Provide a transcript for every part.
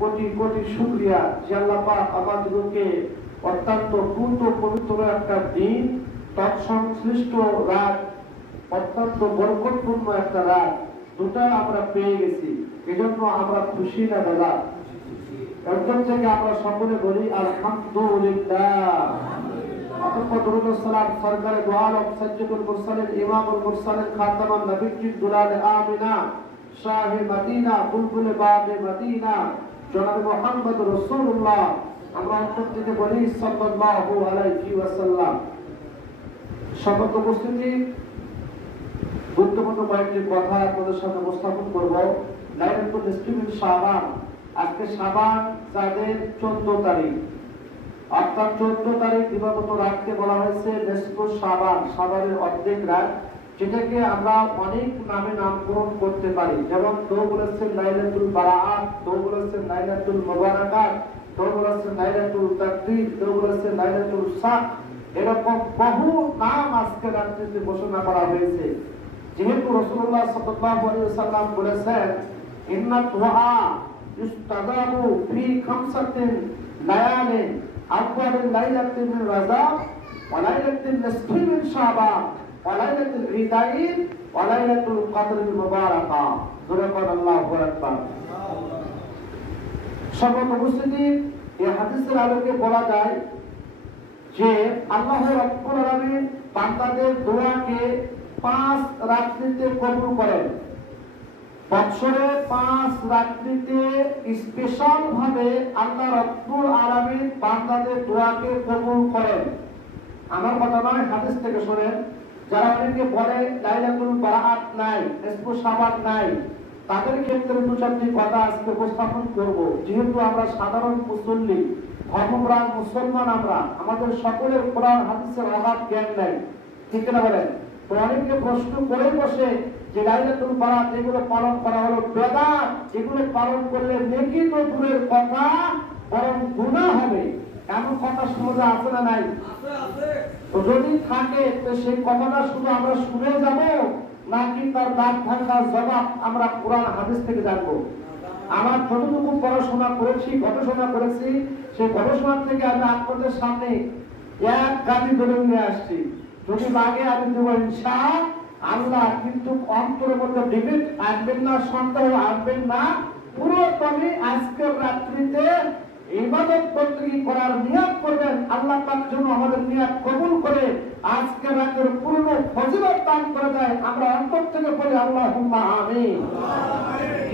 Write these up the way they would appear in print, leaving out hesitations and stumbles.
কোটি কোটি শুকরিয়া যে আল্লাহ পাক আমাদেরকে অত্যন্ত পূর্ণ পবিত্র একটা দিন, তৎসংশ্লিষ্ট রাত, অত্যন্ত বরকতপূর্ণ একটা রাত, দুটা আমরা পেয়ে গেছি। এজন্য আমরা খুশি না দাদা? একদম থেকে আমরা সকলে বলি আলহামদুলিল্লাহ। অতঃপর দরুদ ও সালাম সরকারে দু আলম সাজ্জাদুল মুরসালিন ইমামুল মুরসালিন খাতামুন নবিয়্যিন দুলালে আমিনা শাহে মদিনা বুলবুলে বাগে মদিনা জনাব মুহাম্মদ রাসূলুল্লাহ আমরা অন্তর থেকে বলি সাল্লাল্লাহু আলাইহি ওয়াসাল্লাম। সম্মানিত উপস্থিতি, গুরুত্বপূর্ণ কয়েকটি কথা আপনাদের সামনে উপস্থাপন করব। লাইলাতুল নিসফি মিন শাবান, আজকে শাবান চাঁদের 14 তারিখ, অর্থাৎ 14 তারিখ দিবাগত রাতকে বলা হয়েছে নিসফু শাবান, শাবানের অর্ধেক রাত, যেটাকে আমরা অনেক নামে নামকরণ করতে পারি। যেমন কেউ বলেছেন লাইলাতুল বারাআত, কেউ বলেছেন লাইলাতুল মুবারাকাত, কেউ বলেছেন লাইলাতুল তাকদীর, কেউ বলেছেন লাইলাতুল সাক। এরকম বহু নাম আজকে রাত্রিতে ঘোষণা করা হয়েছে। যেহেতু রাসূলুল্লাহ সাল্লাল্লাহু আলাইহি ওয়াসাল্লাম বলেছেন ইন্না দুআ ইস্তাজাবু ফি খামসাতিন লায়ালিন আউয়ালুল লাইলাতিন মিন রাজাব ওয়া লাইলাতুন নিসফি মিন শাবান ওয়া লাইলাতুল ইদাইন ওয়া লাইলাতুল কদরিল মুবারাকা। জোরে বলেন আল্লাহু আকবার। সম্মানিত উপস্থিতি, এই হাদিসের আলোকে বলা যায় যে আল্লাহ রাব্বুল আলামিন বান্দাদের দোয়াকে 5 রাত্রিতে কবুল করেন। বছরে 5 রাত্রিতে স্পেশাল ভাবে আল্লাহ রাব্বুল আলামিন বান্দাদের দোয়াকে কবুল করেন। আমার কথা নয়, হাদিস থেকে শুনেন। যারা অনেকে বলে লাইলাতুল বারাআত নাই, নিসফু শাবান নাই, তাদের ক্ষেত্রে দু চারটি কথা আজকে উপস্থাপন করব। যেহেতু আমরা সাধারণ মুসল্লি, ধর্মপ্রাণ মুসলমান, আমরা আমাদের সকলের কোরআন হাদিসের অগাধ জ্ঞান নাই, ঠিক না বলেন? তো অনেকে প্রশ্ন করে বসে যে লাইলাতুল বারাত এগুলো পালন করা হলো বেদাত, এগুলো পালন করলে নেকি তো দূরের কথা বরং গুনাহ হবে, এমন কথা সমাজে আছে না নাই? তো যদি থাকে তো সেই কথাটা শুধু আমরা শুনে যাব, নাকি তার দাঁত ভাঙার জবাব আমরা কোরআন হাদিস থেকে জানবো? আমার যতটুকু পড়াশোনা করেছি, গবেষণা করেছি, সেই গবেষণা থেকে আমি আপনাদের সামনে এক গাড়ি দলিল নিয়ে আসছি। যদি লাগে আমি দেবো ইনশাআল্লাহ, কিন্তু অন্তরের মধ্যে বিভেদ আনবেন না, সন্দেহ আনবেন না। পুরোদমে আজকের রাত্রিতে ইবাদত বন্দেগী করার নিয়ত করবেন। আল্লাহ পাক যেন আমাদের নিয়ত কবুল করে আজকের রাতের পূর্ণ ফজিলত দান করে দেয়। আমরা অন্তর থেকে বলি আল্লাহুম্মা আমিন।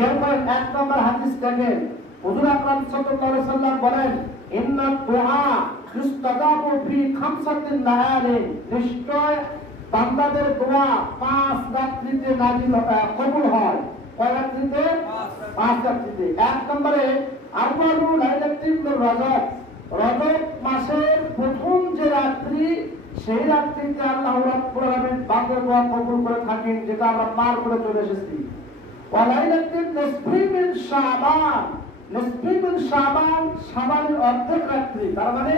এরপর 1 নম্বর হাদিস দেখেন, হুজুর আকরাম সাল্লাল্লাহু আলাইহি ওয়াসাল্লাম বলেন ইন্না দুআ ইস্তাজাবু ফি খামসাতিন লায়ালিন, নিশ্চয় বান্দাদের দোয়া 5 রাত্রিতে নাজিল কবুল হয়। কয় রাত্রিতে? 5 রাত্রিতে। 1 নম্বরে আউয়ালু লাইলাতিন মিন রাজাব, রজব মাসের প্রথম যে রাত্রি, সেই রাত্রিতে আল্লাহ রাব্বুল আলামিন বান্দার দোয়া কবুল করে থাকেন, যেটা আমরা পার করে চলে এসেছি। ওয়া লাইলাতুন নিসফি মিন শাবান, নিসফি মিন শাবান, শাবানের অর্ধেক রাত্রি। তার মানে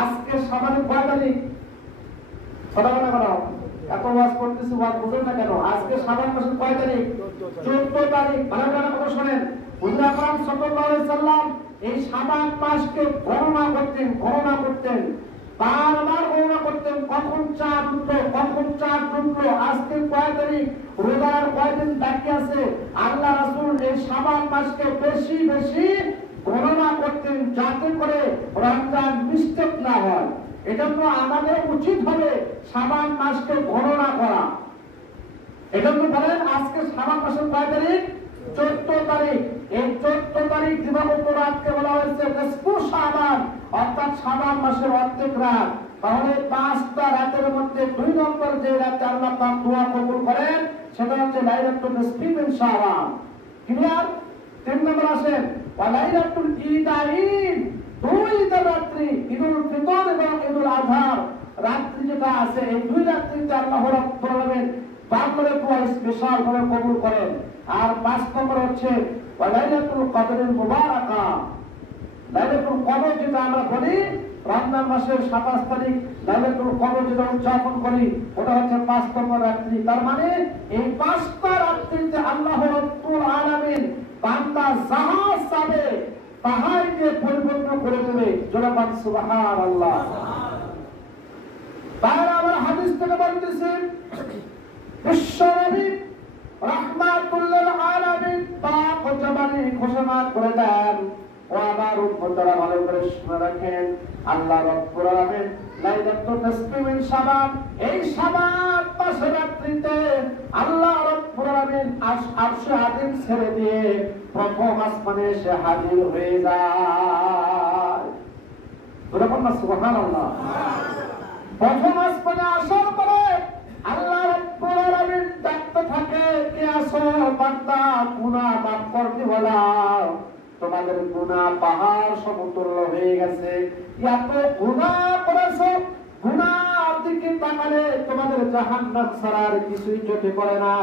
আজকে শাবানের কয় তারিখ? কথা বলা করো, এত ওয়াজ করতেছি, ওয়াজ বুঝেন না কেন? আজকে শাবান মাসের কয় তারিখ? 14 তারিখ। ভালো করে কথা শুনেন। হুজুর আকরাম সাল্লাল্লাহু আলাইহি ওয়াসাল্লাম এই শাবান মাসকে গণনা করতেন, বারবার গণনা করতেন, কখন চাঁদ উঠলো, কখন চাঁদ ডুবলো, আজকে কয় তারিখ, রোজার কয়দিন বাকি আছে। আল্লাহ রাসূল এই শাবান মাসকে বেশি বেশি গণনা করতেন, যাতে করে রমজান মিস্টেক না হয়। এজন্য আমাদের উচিত হবে শাবান মাসকে গণনা করা। এজন্য বলেন আজকে শাবান মাসের কয় তারিখ? 14 তারিখ। এই 14 তারিখ দিবাগত রাতকে বলা হয়েছে নিসফু শাবান, অর্থাৎ শাবান মাসের অর্ধেক রাত। তাহলে 5টা রাতের মধ্যে 2 নম্বর যে রাতে আল্লাহ পাক দোয়া কবুল করেন, সেটা হচ্ছে লাইলাতুল নিসফি মিন শাবান। ক্লিয়ার? 3 নম্বর আসেন ওয়া লাইলাতুল ইদাইন, 2 ঈদের রাত্রি, ঈদুল ফিতর এবং ঈদুল আযহার রাত্রি যেটা আছে, এই 2 রাত্রিতে আল্লাহ রাব্বুল আলামিন বান্দাদের দোয়া স্পেশাল ভাবে কবুল করেন। আর 5 নম্বর হচ্ছে ওয়া লাইলাতুল কদরিল মুবারাকা, লাইলাতুল কদর যেটা আমরা বলি, রমজান মাসের 27 তারিখ লাইলাতুল কদর যেটা উদযাপন করি, ওটা হচ্ছে 5 নম্বর রাত্রি। তার মানে এই 5টা রাত্রিতে আল্লাহ রাব্বুল আলামিন বান্দা যাহা চাবে পাহাড় দিয়ে পরিপূর্ণ করে দেবে। জনগণ সুবহানাল্লাহ। তার আবার হাদিস থেকে বলতেছে বিশ্বনবী রাহমাতুল্লিল আলামিন পাক জবানে ঘোষণা করে দেন, ও আমার উম্মতরা ভালো করে শুনে রাখেন, আল্লাহ রাব্বুল আলামিন লাইলাতুল নিসফি মিন শাবান, এই শাবান মাসের রাত্রিতে আল্লাহ রাব্বুল আলামিন আরশে আজিম ছেড়ে দিয়ে প্রথম আসমানে এসে হাজির হয়ে যায়। বলুন না সুবহানাল্লাহ। প্রথম আসমানে আসার পরে আল্লাহ রাব্বুল আলামিন ডাকতে থাকে, কে আসো বান্দা, গুনাহ মাফ করতে বলা, তোমাদের গুনাহ পাহাড় সমতুল্য হয়ে গেছে। এত গুনাহ করেছো, গুনাহর দিকে তাকালে তোমাদের জাহান্নাম ছাড়া আর কিছুই চোখে পড়ে না।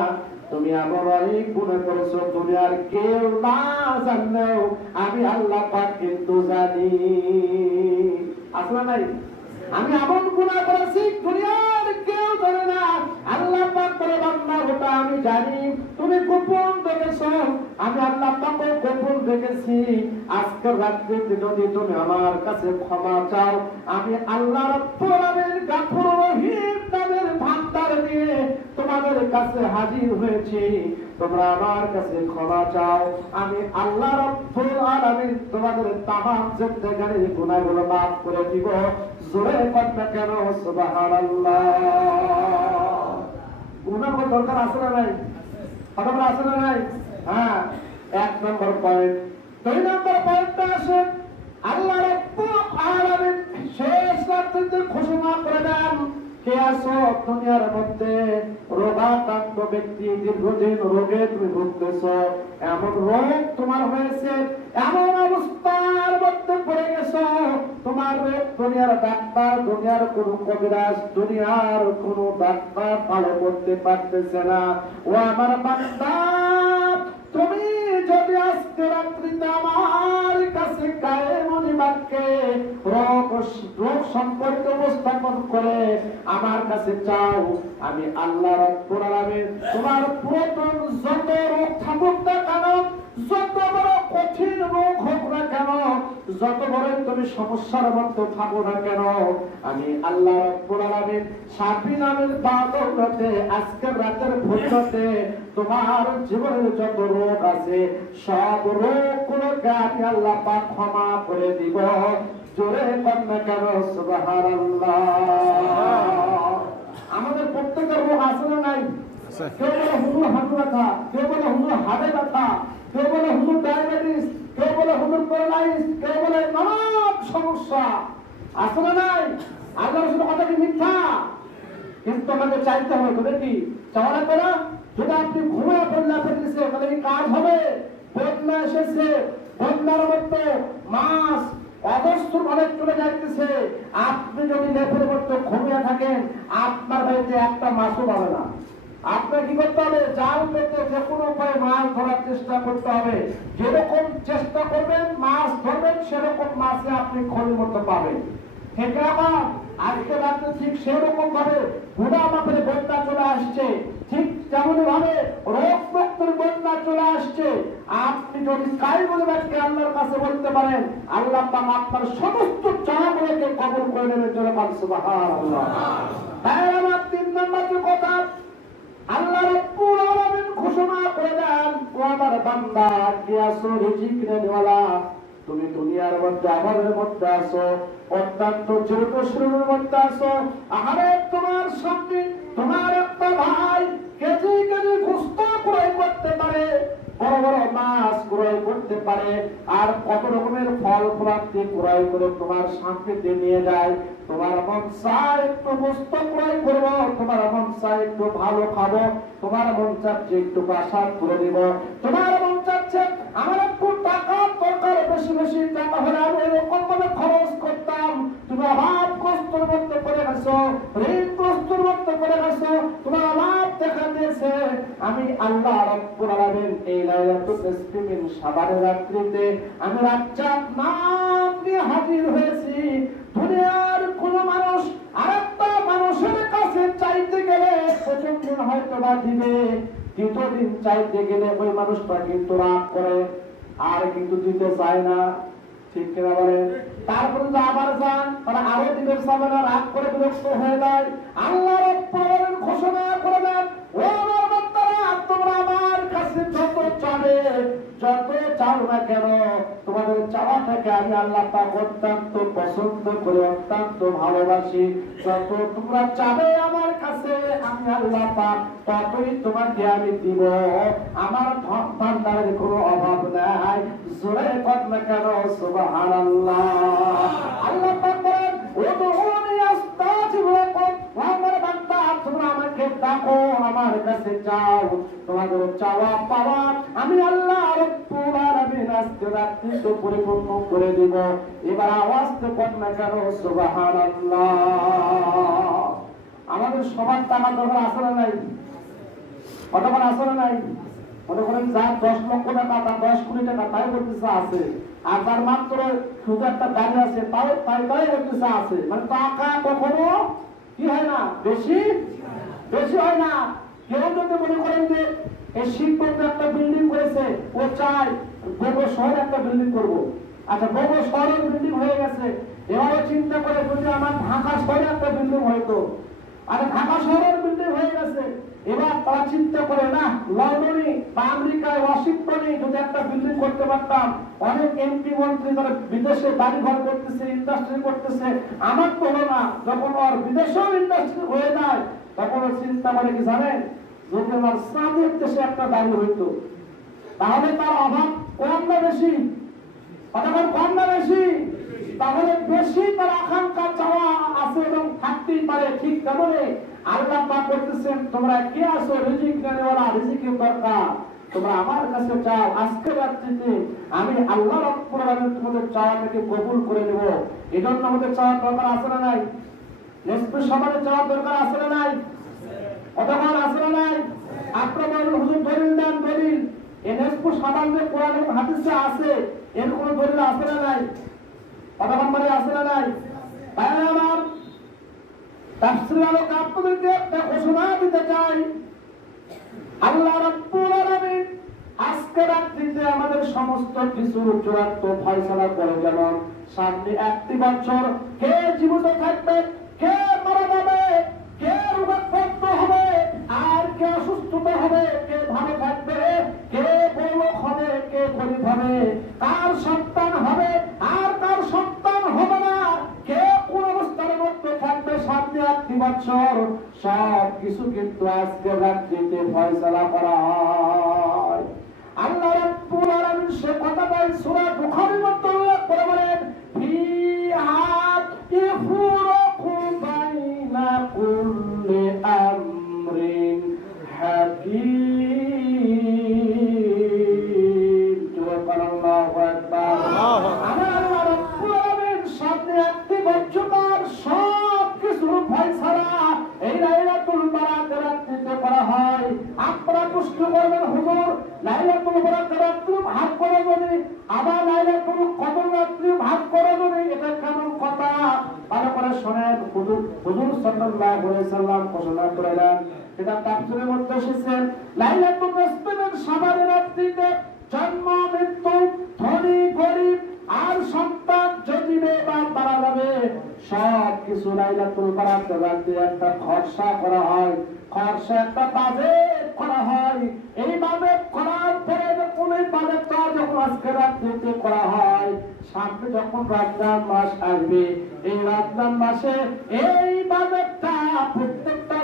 তুমি এমন অনেক গুনাহ করেছো, দুনিয়ার কেউ না জানলেও আমি আল্লাহ পাক কিন্তু জানি। আসলে নাই, আমি এমন গুনাহ করেছি দুনিয়ার কেউ জানে না, আল্লাহ পাক বলে বান্দা ওটা আমি জানি। তুমি গোপন দেখেছো, আমি আল্লাহ পাক গোপন দেখেছি। আজকের রাত্রিতে যদি তুমি আমার কাছে ক্ষমা চাও, আমি আল্লাহ রাব্বুল আলামিন গাফুর রহিম নামের ভান্ডার নিয়ে তোমাদের কাছে হাজির হয়েছি। তোমরা আমার কাছে ক্ষমা চাও, আমি আল্লাহ রাব্বুল আলামিন তোমাদের তামাম জিন্দেগির গুনাহগুলো মাফ করে দিব। জোরে কথা কেন সুবহানাল্লাহ। গুনাহ দরকার আছে না নাই? কথা বলা আছে না নাই? হ্যাঁ, এক নম্বর পয়েন্ট। দুই নম্বর পয়েন্টটা আসে, আল্লাহ রাব্বুল আলামিন শেষ রাত্রিতে ঘোষণা করে দেন, কে আছো দুনিয়ার মধ্যে রোগাক্রান্ত ব্যক্তি, দীর্ঘদিন রোগে তুমি ভুগতেছ, এমন রোগ তোমার হয়েছে, এমন অবস্থার মধ্যে পড়ে গেছো, তোমার দুনিয়ার ডাক্তার, দুনিয়ার কোন কবিরাজ, দুনিয়ার কোন ডাক্তার ভালো করতে পারতেছে না। ও আমার বান্দা, তুমি যদি আজকে রাত্রিতে আমার কাছে কায়েমুনি বাক্যে রোগ সম্পর্কে উপস্থাপন করে আমার কাছে চাও, আমি আল্লাহ রাব্বুল আলামিন তোমার পুরাতন যত রোগ থাকুক না কেন, যত বড় কঠিন রোগ হোক না কেন, যত বড় তুমি সমস্যার মধ্যে থাকো না কেন, আমি আল্লাহ রাব্বুল আলামিন শাফি নামের বাদতে আজকের রাতের ভোরতে তোমার জীবনের যত রোগ আছে সব রোগগুলোকে আমি আল্লাহ পাক ক্ষমা করে দিব। জোরে কন্যা কেন সুবহানাল্লাহ। আমাদের প্রত্যেকের রোগ আছে না নাই? কেউ বলে হুজুর হাঁটু ব্যথা, কেউ বলে হুজুর হাড়ে ব্যথা, কেউ বলে হুজুর ডায়াবেটিস, কেউ বলে হুজুর প্যারালাইজ, কেউ বলে নানান সমস্যা আছে না নাই? আল্লাহর শুধু কথা কি মিথ্যা? কিন্তু আমাকে চাইতে হবে তো নাকি? চাওয়া করা। যদি আপনি ঘুমিয়ে বন্যা ফেলতেছে তাহলে কি কাজ হবে? বন্যা এসেছে, বন্যার মধ্যে মাছ অবস্থুর ভাবে চলে যাইতেছে, আপনি যদি লেপের মধ্যে ঘুমিয়ে থাকেন আপনার বাড়িতে একটা মাছও পাবে না। আপনার কি করতে হবে? জাল পেতে যে কোনো উপায়ে মাছ ধরার চেষ্টা করতে হবে। যেরকম চেষ্টা করবেন মাছ ধরবেন, সেরকম মাছে আপনি খনির মধ্যে পাবেন। ঠিক আমার আজকে রাত্রে ঠিক সেরকম ভাবে গুনাহ মাপের বন্যা চলে আসছে, ঠিক তেমন ভাবে রোগ মুক্তির বন্যা চলে আসছে। আপনি যদি কায়মুনি বাক্যে আল্লাহর কাছে বলতে পারেন, আল্লাহ পাক আপনার সমস্ত চাওয়াগুলোকে কবুল করে নেবেন। জোরে বলেন সুবহানাল্লাহ। তাই আমার 3 নম্বর কথা, আল্লাহ রাব্বুল আলামিন ঘোষণা করে দেন, ও আমার বান্দা, কে আছো রিজিক নেওয়ালা, তুমি দুনিয়ার মধ্যে আমাদের মধ্যে আছো, অত্যন্ত ছোট শ্রেণীর মধ্যে আছো। আহারে তোমার সামনে তোমার একটা ভাই কেজি কেজি গোশত ক্রয় করতে পারে, বড় বড় মাছ ক্রয় করতে পারে, আর কত রকমের ফল ফলান্তি ক্রয় করে তোমার সামনে নিয়ে যায়। তোমার মন চায় একটু গোশত ক্রয় করবো, তোমার মন চায় একটু ভালো খাবো, তোমার মন চাচ্ছে একটু বাসাত করে দিব, তোমার মন চাচ্ছে আমার একটু টাকা দরকার, বেশি বেশি টাকা হলে আমি এরকম ভাবে খরচ করতাম। তুমি অভাব কষ্টর মধ্যে পড়ে গেছো, ঋণ কষ্টর মধ্যে পড়ে গেছো, তোমার অভাব দেখা দিয়েছে। আমি আল্লাহ রাব্বুল আলামিন এই লাইলাতুল নিসফি মিন শাবানের রাত্রিতে আমি রাজ্জাক নাম নিয়ে হাজির হয়েছি। দুনিয়ার কোন মানুষ আরেকটা মানুষের কাছে চাইতে গেলে প্রথম দিন হয়তো বা দিবে, দ্বিতীয় দিন চাইতে গেলে ওই মানুষটা কিন্তু রাগ করে, আর কিন্তু দিতে চায় না, ঠিক কিনা বলেন? তারপরে যে আবার যান, তারা আরো দিতে চাবে না, রাগ করে বিরক্ত হয়ে যায়। আল্লাহ রাব্বুল আলামিন ঘোষণা করে দেন, ও আমার বান্দারা, তোমরা আমার কাছে যত চাবে, যত চাও না কেন, তোমাদের চাওয়াটাকে আমি আল্লাহ পাক অত্যন্ত পছন্দ করে, অত্যন্ত ভালোবাসি। যত তোমরা চাবে আমার কাছে, আমি আল্লাহ পাক ততই তোমাকে আমি দিব। আমার ভান্ডারের কোনো অভাব নাই। জোরে কর না কেন সুবহানাল্লাহ। আল্লাহ পাক বলেন, উদউনি আস্তাজিব লাকুম, আমার বান্দা তোমরা আমাকে ডাকো, আমার কাছে চাও, তোমাদের চাওয়া পাওয়া আমি আল্লাহ রাব্বুল আলামিন আজকে রাত্রি তো পরিপূর্ণ করে দিব। এবার আওয়াজ তো কর না কেন সুবহানাল্লাহ। আমাদের সবার টাকা দরকার আছে না নাই? কতক্ষণ আছে না নাই? মনে করেন যার 10 লক্ষ টাকা, তার 10 কোটি টাকা, তাই করতেছে আছে। আর তার মাত্র শুধু একটা গাড়ি আছে, তাই করতেছে আছে। মানে টাকা কখনো কি হয় না, বেশি হয় না। কেউ যদি মনে করেন যে এই শিবগঞ্জে একটা বিল্ডিং করেছে, ও চায় বড় শহরে একটা বিল্ডিং করবো। আচ্ছা, বড় শহরের বিল্ডিং হয়ে গেছে, এবারও চিন্তা করে যদি আমার ঢাকা শহরে একটা বিল্ডিং হয়তো। আরে ঢাকা শহরের বিল্ডিং হয়ে গেছে, এবার তারা চিন্তা করে না, লন্ডনে বা আমেরিকায় ওয়াশিংটনে যদি একটা বিল্ডিং করতে পারতাম। অনেক এমপি মন্ত্রী তারা বিদেশে বাড়ি ঘর করতেছে, ইন্ডাস্ট্রি করতেছে, আমার তো হলো না। যখন ওর বিদেশেও ইন্ডাস্ট্রি হয়ে যায়, তখন চিন্তা করে কি জানেন, যদি আমার সামনের দেশে একটা বাড়ি হইতো, তাহলে তার অভাব কম না বেশি? অথবা কম না বেশি? তাহলে বেশি তার আকাঙ্ক্ষা চাওয়া আছে এবং থাকতেই পারে। ঠিক তেমনি আল্লাহ পাক বলতেছেন, তোমরা কে আছো রিজিক নেওয়ালা, রিজিকের দরকার, তোমরা আমার কাছে চাও। আজকে রাত্রিতে আমি আল্লাহ রাব্বুল আলামিন তোমাদের চাওয়াটাকে কবুল করে নেব। এজন্য আমাদের চাওয়ার দরকার আছে না নাই? নিষ্পৃহ সমাজে চাওয়ার দরকার আছে না নাই? অথবা আছে না নাই? আপনারা বলেন হুজুর দলিল দেন, দলিল। এই নিষ্পৃহ সমাজে কোরআন এবং হাদিসে আছে, এর কোনো দলিল আছে না নাই? অথবা মানে আছে না নাই? তাই আমার তাফসীর আলোকে আপনাদেরকে একটা ঘোষণা দিতে চাই। আল্লাহ রাব্বুল আলামিন আজকে রাত্রিতে আমাদের সমস্ত কিছুর চূড়ান্ত ফয়সালা করে যেমন সামনে 1 বছর কে জীবিত থাকবে, কে মারা যাবে, কে রোগাক্রান্ত হবে, আর কে অসুস্থ হবে, কে ভালো থাকবে, কে বড়লোক হবে, কে গরিব হবে, কার সন্তান হবে আর কার সন্তান হবে না, কে কোন অবস্থার মধ্যে থাকবে সামনে 1 বছর, সব কিছু কিন্তু আজকে রাত্রিতে ফয়সালা করা হয়। আল্লাহ রাব্বুল আলামিন সে কথাটাই সূরা বুখারীর মধ্যে উল্লেখ করে বলেন, ফিহা ইফরাকু বাইনা কুল্লি আমরিন হাকীম। সুবহানাল্লাহু আকবার। আল্লাহ রাব্বুল আলামিন সামনে 1 বছর সব কিছু ফয়সালা এই লাইলাতুল বারাকাত রাত্রিতে করা হয়। আপনারা প্রশ্ন করবেন, হুজুর লাইলাতুল বারাকাত রাত্রি ভাগ করে যদি, আবার লাইলাতুল কদর রাত্রি ভাগ করে যদি, এটা কেমন কথা? ভালো করে শোনেন। হুজুর সাল্লাল্লাহু আলাইহি সাল্লাম ঘোষণা করেন, এটা তাফসীরের মধ্যে এসেছে, লাইলাতুল নিসফের সাবারে রাত্রিতে জন্ম মৃত্যু, ধনী গরিব আর সন্তান যদি বা মারা যাবে, সব কিছু লাইলাতুল বারাকাত রাতে একটা খরচা করা হয়, খরচা একটা বাজেট করা হয়। এই বাজেট করার পরে যখন এই বাজেটটা যখন আজকে রাত্রিতে করা হয়, সামনে যখন রমজান মাস আসবে, এই রমজান মাসে এই বাজেটটা প্রত্যেকটা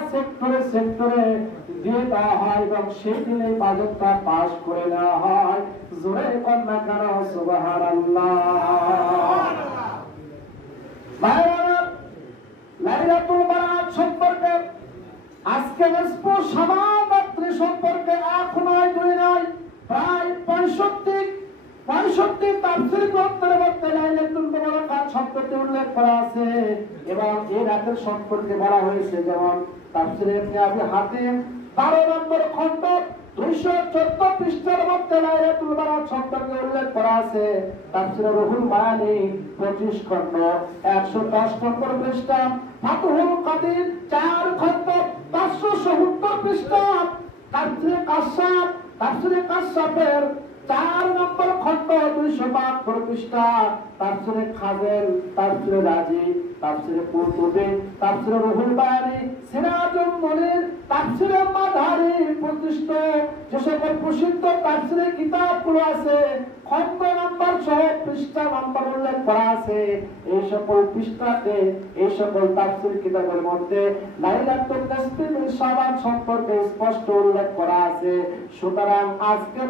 সেক্টরে দিয়ে দেওয়া হয় এবং সেই দিনে বাজেটটা পাস করে নেওয়া হয়। জোরে কন্যা কেন সুবহানাল্লাহ। লাইলাতুল বারাত সম্পর্কে আজকে নিসফু শাবান রাত্রি সম্পর্কে 1 নয় 2 নয়, প্রায় 65 তাফসীর গ্রন্থের মধ্যে লাইলাতুল বারাকাত সম্পর্কে উল্লেখ করা আছে এবং এই রাতের সম্পর্কে বলা হয়েছে। যেমন তাফসীরে ইবনে আবি হাতিম 12 নম্বর খণ্ড 214 পৃষ্ঠার মধ্যে লাইলাতুল বারাত সম্পর্কে উল্লেখ করা আছে। তাফসীরে রুহুল মায়ানি 25 খণ্ড 110 নম্বর পৃষ্ঠা, ফাতহুল কাদির 4 খণ্ড 570 পৃষ্ঠা, তাফসীরে কাশফের 4 নম্বর খণ্ড 272 পৃষ্ঠা, তাফসীরে খাজেল, তাফসীরে রাজি, তাফসীরে কুরতুবী, তাফসীরে রুহুল বায়ানী, সিরাজুল মুনীর, তাফসীরে মাদারি প্রতিষ্ঠিত যে সকল প্রসিদ্ধ তাফসীরে কিতাবগুলো আছে, খণ্ড নাম্বার সহ পৃষ্ঠা নাম্বার উল্লেখ করা আছে। এই সকল পৃষ্ঠাতে এই সকল তাফসীর কিতাবের মধ্যে লাইলাতুন নিসফি মিন শাবান সম্পর্কে স্পষ্ট উল্লেখ করা আছে। সুতরাং আজকের